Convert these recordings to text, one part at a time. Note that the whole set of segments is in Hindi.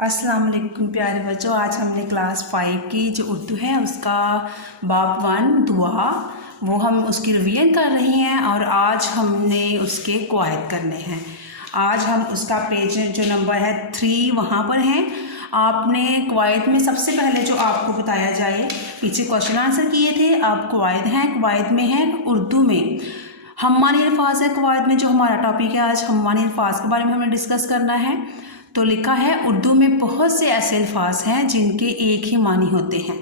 अस्सलाम वालेकुम प्यारे बच्चों। आज हमने क्लास 5 की जो उर्दू है उसका बाब 1 दुआ वो हम उसकी रिवीजन कर रहे हैं और आज हमने उसके कवायद करने हैं। आज हम उसका पेज जो नंबर है 3 वहाँ पर है। आपने कवायद में सबसे पहले जो आपको बताया जाए, पीछे क्वेश्चन आंसर किए थे, अब कवायद हैं। कवायद में है उर्दू में हम्मानी अल्फाज है। कवायद में जो हमारा टॉपिक है आज हम्मानी अल्फाज के बारे में हमें डिस्कस करना है। तो लिखा है उर्दू में बहुत से ऐसे अल्फाज हैं जिनके एक ही मानी होते हैं,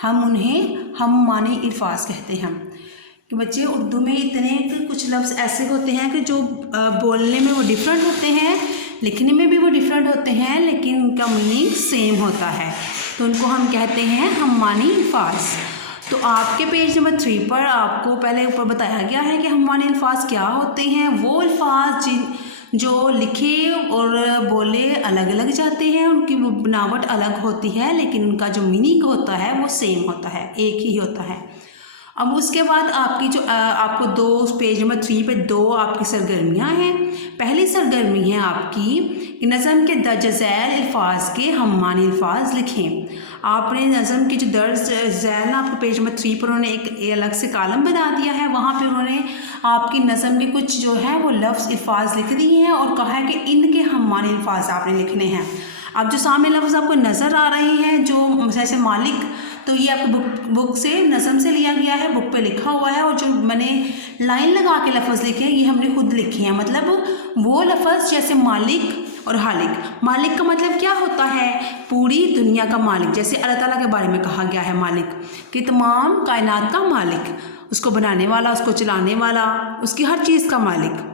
हम उन्हें हम्मानी अल्फाज कहते हैं। कि बच्चे उर्दू में इतने कुछ लफ्ज़ ऐसे होते हैं कि जो बोलने में वो डिफरेंट होते हैं, लिखने में भी वो डिफरेंट होते हैं, लेकिन उनका मीनिंग सेम होता है, तो उनको हम कहते हैं हम्मानी अल्फाज। तो आपके पेज नंबर 3 पर आपको पहले ऊपर बताया गया है कि हम्मानी अल्फाज क्या होते हैं। वो अल्फाज जो लिखे और बोले अलग अलग जाते हैं, उनकी बनावट अलग होती है, लेकिन उनका जो मीनिंग होता है वो सेम होता है, एक ही होता है। अब उसके बाद आपकी जो आपको पेज नंबर 3 पे 2 आपकी सरगर्मियाँ हैं। पहली सरगर्मी है आपकी कि नज़म के दर्ज झैल अल्फाज के हम्मानी अल्फाज लिखें। आपने नज़म के जो दर्ज झैल ना आपको पेज नंबर 3 पर उन्होंने एक अलग से कॉलम बना दिया है, वहाँ पे उन्होंने आपकी नज़म के कुछ जो है वो लफ्ज़ अल्फाज लिख दिए हैं और कहा है कि इनके हम्मानी अल्फाज आपने लिखने हैं। अब जो सामने लफ्ज़ आपको नज़र आ रहे हैं, जो जैसे मालिक, तो ये आपको बुक से नज़म से लिया गया है, बुक पे लिखा हुआ है, और जो मैंने लाइन लगा के लफ्ज़ लिखे हैं ये हमने खुद लिखे हैं। मतलब वो लफ्ज़ जैसे मालिक और हालिक। मालिक का मतलब क्या होता है? पूरी दुनिया का मालिक। जैसे अल्लाह ताला के बारे में कहा गया है मालिक कि तमाम कायनात का मालिक, उसको बनाने वाला, उसको चलाने वाला, उसकी हर चीज़ का मालिक।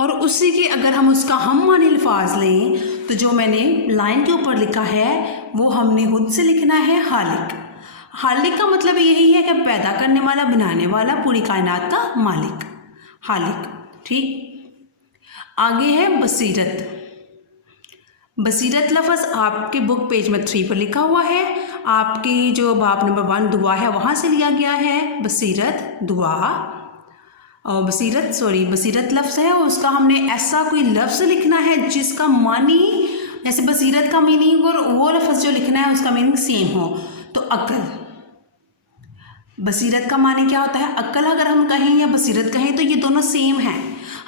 और उसी के अगर हम उसका हम्मानी अल्फाज लें तो जो मैंने लाइन के ऊपर लिखा है वो हमने खुद से लिखना है हालिक। हालिक का मतलब यही है कि पैदा करने वाला, बनाने वाला, पूरी कायनात का मालिक, हालिक। ठीक, आगे है बसीरत। बसीरत लफ्ज़ आपके बुक पेज में 3 पर लिखा हुआ है। आपकी जो बाब नंबर 1 दुआ है वहाँ से लिया गया है बसीरत दुआ। और बसीरत लफ्ज़ है, उसका हमने ऐसा कोई लफ्ज़ लिखना है जिसका मानी, जैसे बसीरत का मीनिंग और वो लफ्ज़ जो लिखना है उसका मीनिंग सेम हो। तो अक्ल, बसीरत का मानी क्या होता है? अक्ल अगर हम कहें या बसीरत कहें तो ये दोनों सेम हैं।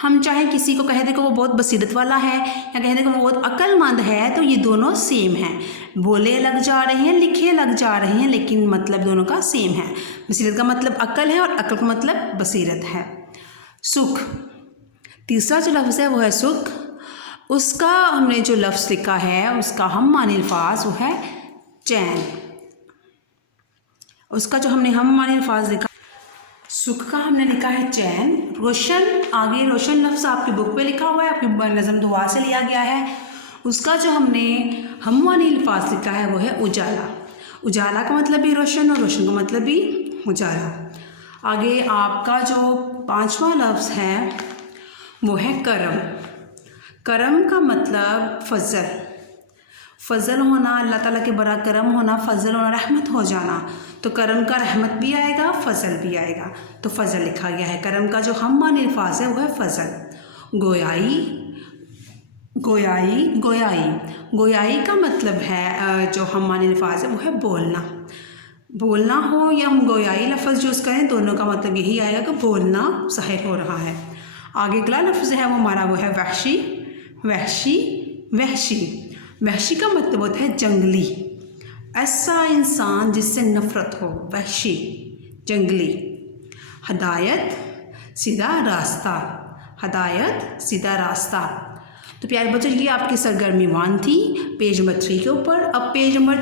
हम चाहे किसी को कह दें कि वो बहुत बसीरत वाला है या कह दें कि वो बहुत अक्लमंद है, तो ये दोनों सेम हैं। बोले लग जा रहे हैं, लिखे लग जा रहे हैं, लेकिन मतलब दोनों का सेम है। बसीरत का मतलब अक्ल है और अक्ल का मतलब बसीरत है। सुख, तीसरा जो लफ्ज़ है वो है सुख। उसका हमने जो लफ्ज़ लिखा है उसका हम्मानी अल्फाज वो है चैन। उसका जो हमने हम्मानी अल्फाज लिखा, सुख का हमने लिखा है चैन। रोशन, आगे रोशन लफ्ज़ आपकी बुक पे लिखा हुआ है, आपकी नज़म दुआ से लिया गया है। उसका जो हमने हम्मानी अल्फाज लिखा है वो है उजाला। उजाला का मतलब भी रोशन और रोशन का मतलब भी उजाला। आगे आपका जो 5वां लफ्ज़ है वो है करम। करम का मतलब फ़ज़ल, फ़ज़ल होना, अल्लाह ताला के बड़ा करम होना, फ़ज़ल होना, रहमत हो जाना। तो करम का रहमत भी आएगा, फ़ज़ल भी आएगा, तो फ़ज़ल लिखा गया है। करम का जो हम्मानी अल्फाज है वो है फ़ज़ल। गोयाई, गोयाई, गोयाई, गोयाई का मतलब है जो हम्मानी अल्फाज है वो है बोलना। बोलना हो या हम गोयाई लफ्ज़ यूज़ करें, दोनों का मतलब यही आएगा कि बोलना ज़ाहिर हो रहा है। आगे अगला लफ्ज़ है वो हमारा वो है वहशी। वहशी, वहशी, वहशी का मतलब होता है जंगली, ऐसा इंसान जिससे नफ़रत हो, वहशी, जंगली। हदायत, सीधा रास्ता, हदायत, सीधा रास्ता। तो प्यारे बच्चों ये आपकी सरगर्मी 1 थी पेज नंबर 3 के ऊपर। अब पेज नंबर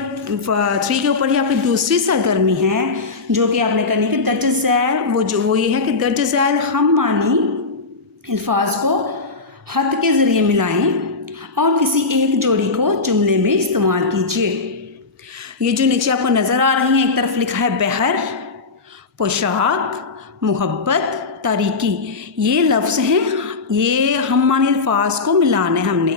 3 के ऊपर ही आपकी दूसरी सरगर्मी है जो कि आपने करनी है कि दर्ज झैल, वो ये है कि दर्ज झैल हम्मानी अल्फाज को हद के ज़रिए मिलाएं और किसी एक जोड़ी को जुमले में इस्तेमाल कीजिए। ये जो नीचे आपको नज़र आ रही हैं, एक तरफ लिखा है बहर, पोशाक, मोहब्बत, तारीकी, ये लफ्ज़ हैं ये हम मानी अल्फाज को मिलाना है हमने,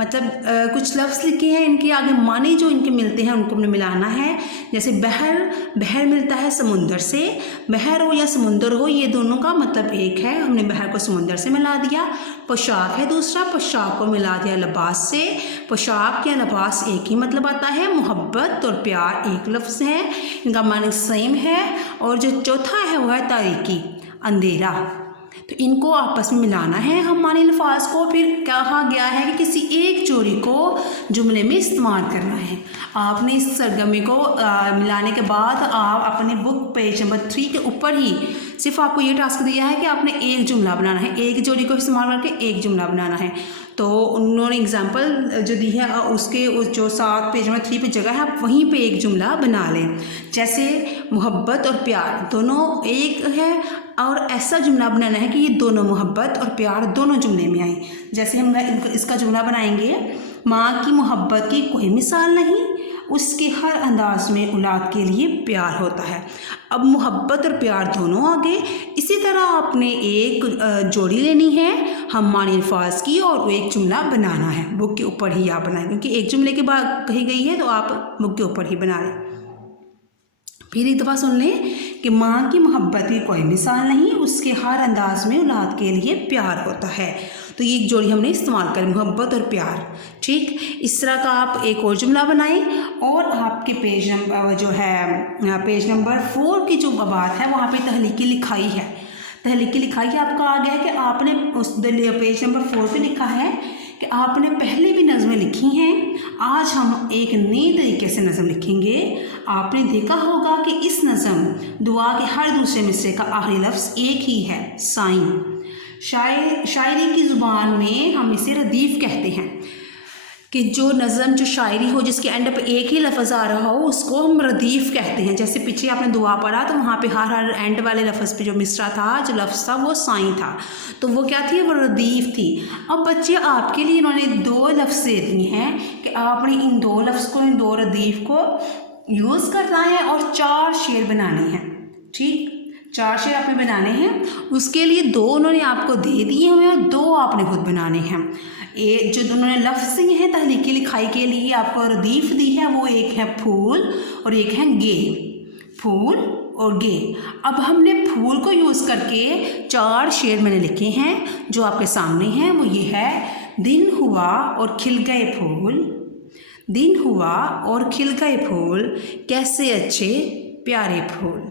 मतलब कुछ लफ्ज़ लिखे हैं, इनके आगे मानी जो इनके मिलते हैं उनको हमने मिलाना है। जैसे बहर, बहर मिलता है समुंदर से, बहर हो या समुंदर हो ये दोनों का मतलब एक है, हमने बहर को समुंदर से मिला दिया। पोशाक है दूसरा, पोशाक को मिला दिया लिबास से, पोशाक या लिबास एक ही मतलब आता है। मोहब्बत और प्यार एक लफ्ज़ है, इनका मानी सेम है। और जो चौथा है वो है तारीकी, अंधेरा। तो इनको आपस में मिलाना है हम मानी अल्फाज को। फिर कहा गया है कि किसी एक जोड़ी को जुमले में इस्तेमाल करना है। आपने इस सरगमी को मिलाने के बाद आप अपने बुक पेज नंबर 3 के ऊपर ही सिर्फ आपको ये टास्क दिया है कि आपने एक जुमला बनाना है, एक जोड़ी को इस्तेमाल करके एक जुमला बनाना है। तो उन्होंने एग्जाम्पल जो दी है उसके जो 7 पेज नंबर 3 पे जगह है, आप वहीं पे एक जुमला बना लें। जैसे मोहब्बत और प्यार दोनों एक है, और ऐसा जुमला बनाना है कि ये दोनों मोहब्बत और प्यार दोनों जुमले में आए। जैसे हम इसका जुमला बनाएंगे, माँ की मोहब्बत की कोई मिसाल नहीं, उसके हर अंदाज में औलाद के लिए प्यार होता है। अब मोहब्बत और प्यार दोनों आ गए। इसी तरह आपने एक जोड़ी लेनी है हम मानी अल्फाज की और एक जुमला बनाना है। बुक के ऊपर ही आप बनाएं, क्योंकि एक जुमले के बाद कही गई है तो आप बुक के ऊपर ही बना लें। फिर एक दफ़ा सुन लें कि माँ की मोहब्बत की कोई मिसाल नहीं, उसके हर अंदाज में औलाद के लिए प्यार होता है। तो ये एक जोड़ी हमने इस्तेमाल करी, मोहब्बत और प्यार। ठीक इस तरह का आप एक और जुमला बनाएं। और आपके पेज नंबर जो है पेज नंबर 4 की जो बात है वहाँ पे तहलीकी लिखाई है। तहलीकी लिखाई है आपका आ गया है कि आपने उस पेज नंबर 4 पे लिखा है कि आपने पहले भी नज़में लिखी हैं, आज हम एक नए तरीके से नज़म लिखेंगे। आपने देखा होगा कि इस नज़म दुआ के हर दूसरे मिसरे का आखिरी लफ्ज़ एक ही है, साईं। शायरी की ज़ुबान में हम इसे रदीफ़ कहते हैं कि जो नज़म जो शायरी हो जिसके एंड पे एक ही लफ्ज़ आ रहा हो उसको हम रदीफ़ कहते हैं। जैसे पीछे आपने दुआ पढ़ा तो वहाँ पे हर एंड वाले लफ्ज़ पे जो मिसरा था, जो लफ्ज़ था वो साईं था, तो वो क्या थी, वो रदीफ़ थी। अब बच्चे आपके लिए इन्होंने 2 लफ्ज़ दे दिए हैं कि आपने इन 2 लफ्ज़ को, इन 2 रदीफ़ को यूज़ करना है और 4 शेर बनाने हैं। ठीक 4 शेर आपने बनाने हैं, उसके लिए 2 उन्होंने आपको दे दिए हुए और 2 आपने खुद बनाने हैं। ये जो उन्होंने लफ्ज़ दिए हैं तहलीकी लिखाई के लिए आपको रदीफ़ दी है, वो एक है फूल और एक है गे, फूल और गे। अब हमने फूल को यूज़ करके 4 शेर मैंने लिखे हैं जो आपके सामने हैं। वो ये है, दिन हुआ और खिल गए फूल, दिन हुआ और खिल गए फूल, कैसे अच्छे प्यारे फूल,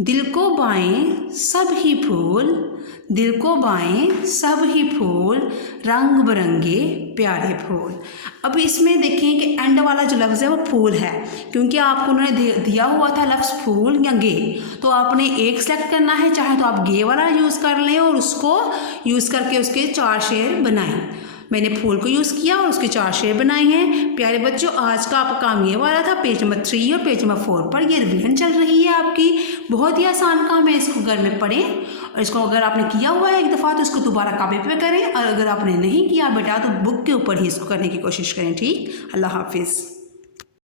दिल को बाएं सब ही फूल, दिल को बाएं सब ही फूल, रंग बिरंगे प्यारे फूल। अब इसमें देखें कि एंड वाला जो लफ्ज़ है वो फूल है, क्योंकि आपको उन्होंने दिया हुआ था लफ्ज़ फूल या गे, तो आपने एक सेलेक्ट करना है। चाहे तो आप गे वाला यूज़ कर लें और उसको यूज़ करके उसके 4 शेर बनाएं। मैंने फूल को यूज़ किया और उसके 4 शेर बनाए हैं। प्यारे बच्चों, आज का आपका काम ये वाला था। पेज नंबर 3 और पेज नंबर 4 पर ये रिवीजन चल रही है आपकी। बहुत ही आसान काम है, इसको घर में पढ़ें और इसको अगर आपने किया हुआ है एक दफ़ा तो इसको दोबारा कापी पे करें, और अगर आपने नहीं किया बेटा तो बुक के ऊपर ही इसको करने की कोशिश करें। ठीक, अल्लाह हाफिज़।